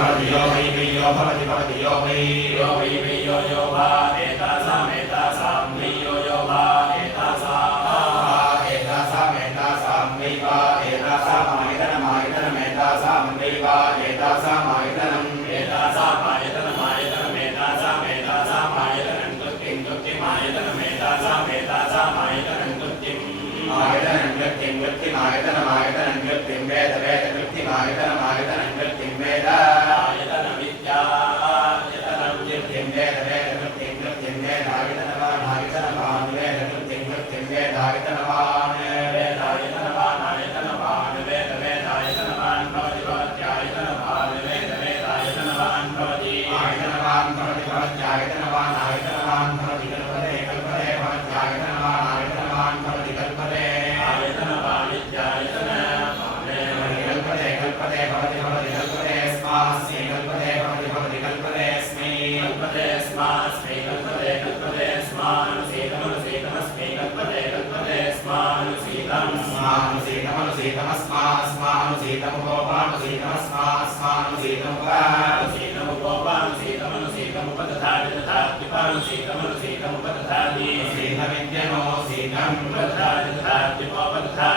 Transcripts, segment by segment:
भवति यो वै वै यो भवति भवति यो वै वै यो भा एतासां वै यो भा एतासां वै वा एतासामायतनमेतासां वै वा एतासामायतनं कृत्तिमायतनमेतासामेतासामायतनं कृत्तिमायतनं कृत्तिं वेद कृत्तिमायतनमायतनं कृत्तिं वेद आयतनमित्यायतनं कृत्तिं वेद कृत्तिं वेदायतनवानायतनवान् वेद कृत्तिं वेदायतनवान् वेदायतनवानायतनवान् वेद वेदायतनवान् भवति भवत्यायतनवान् वेद वेदायतनवान् भवति आयतनवान् भवति भवत्यायतनवान् आयतनवान् भवति कल्पते कल्पते भवत्यायतनवान् भवति कल्पते आयतनवानित्यायतनवान् कल्पते भवति कल्पते स्मास्मै कल्पते भवति कल्पतेऽस्मै कल्पते स्मास्मै कल्पते स्मानुसीतमनुसीतमस्मै कल्पते स्मानुसीतमनुसीतमस्मानुसीतमुपधाति सीतमित्यनो सीतं उपधाति साक्षात्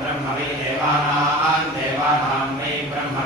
ब्रह्म वै देवानां देवानां वै ब्रह्म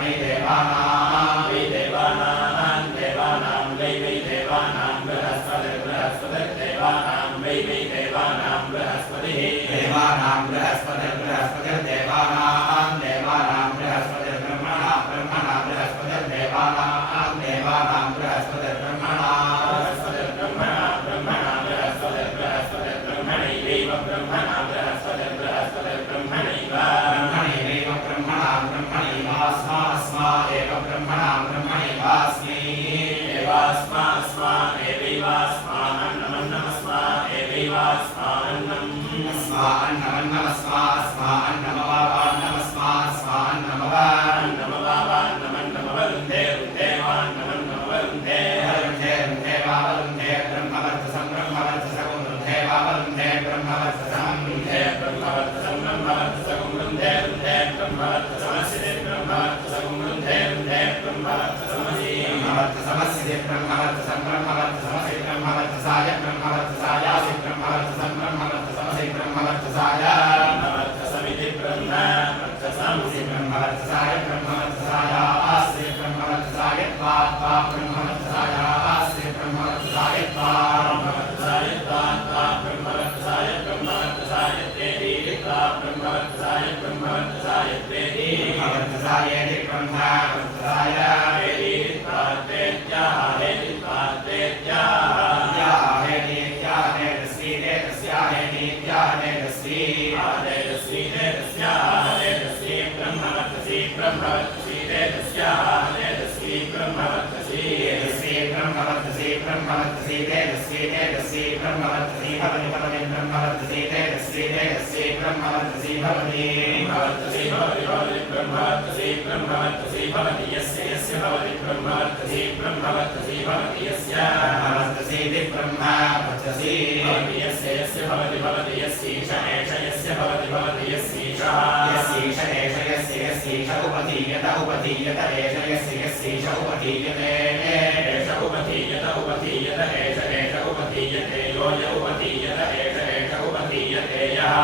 वै देवानां वै देवानां देवानां वै देवानां बृहस्पतिर्बृहस्पतिर् देवानां वै देवानां बृहस्पतिः देवानां बृहस्पतिर्बृहस्पतिर्देवानां देवानां बृहस्पतिर्ब्रह्मणा ब्रह्मणा बृहस्पतिर्देवानां देवानां बृहस्पतिर्ब्रह्मणा बृहस्पतिर्ब्रह्मणा ब्रह्मणा बृहस्पतिर्ब्रह्मणैव ब्रह्मणा बृहस्पतिर्ब्रह्मणैव ब्रह्मणैव ब्रह्मणा ब्रह्मणैवास्मा अस्मा एव ब्रह्मणा ब्रह्मणैवास्मै एवास्मा अस्मा एवैवास्मान्नमन्नमस्मा एवैवास्मान्नम् अस्मा अन्नमन्नमस्मा अस्मा अन्नमवान्नमस्मा अस्मा अन्नमवान्नमन्नमवरुन्धे रुन्धेवान्नमन्नमवरुन्धे वरुन्धे रुन्धेवावरुन्धे ब्रह्मवर्चसं ब्रह्मवर्चसं रुन्धे वावरुन्धे ब्रह्मवर्चसं रुन्धे ब्रह्मवर्चसं ब्रह्मवर्चसं रुन्धे रुन्धे ब्रह्मवर्चसमस्ये ब्रह्मवर्चसं रुन्धे रुन्धे ब्रह्मवर्चसमसि ब्रह्मवर्चसमस्ये ब्रह्मवर्चसं ब्रह्मवर्चसमसि ब्रह्मवर्चसाय ब्रह्मवर्चसायासि ब्रह्मवर्चसं ब्रह्मवर्चसमसि ब्रह्मवर्चसाय ब्रह्मवर्चसमिति ब्रह्मवर्चसमसि ब्रह्मवर्चसाय ब्रह्मवर्चसायासि ब्रह्मवर्चसाय त्वा ब्रह्मवर्चसायासि ब्रह्मवर्चसाय त्वा ब्रह्मवर्चसाय त्वा ब्रह्मवर्चसाय ब्रह्मवर्चसाय तेति त्वा ब्रह्मवर्चसाय ब्रह्मवर्चसाय तेति ब्रह्मवर्चसायेति ब्रह्मवर्चसाय तेति त्वा तेत्याः हेति त्वा तेत्याः ब्रह्मवर्चसी तेजस्याः तेजस्वी ब्रह्मवर्चसी तेजस्वी ब्रह्मवर्चसी ब्रह्मवर्चसी तेजस्वी तेजस्वी ब्रह्मवर्चसी भवति भवति ब्रह्मवर्चसी तेजस्वी तेजस्वी ब्रह्मवर्चसी भवति ब्रह्मवर्चसी भवति भवति ब्रह्मवर्चसी ब्रह्मवर्चसी भवति यस्य यस्य भवति ब्रह्मवर्चसी ब्रह्मवर्चसी भवति यस्य ब्रह्मवर्चसी ब्रह्मवर्चसी भवति यस्य यस्य भवति भवति यस्यैष एष यस्य भवति भवति यस्यैषः यस्यैष एष यस्य यस्यैष उपधीयत उपधीयत एष यस्य यस्यैष उपधीयते एष उपधीयत उपधीयत एष एष उपधीयते यो य उपधीयत एष एष उपधीयते यः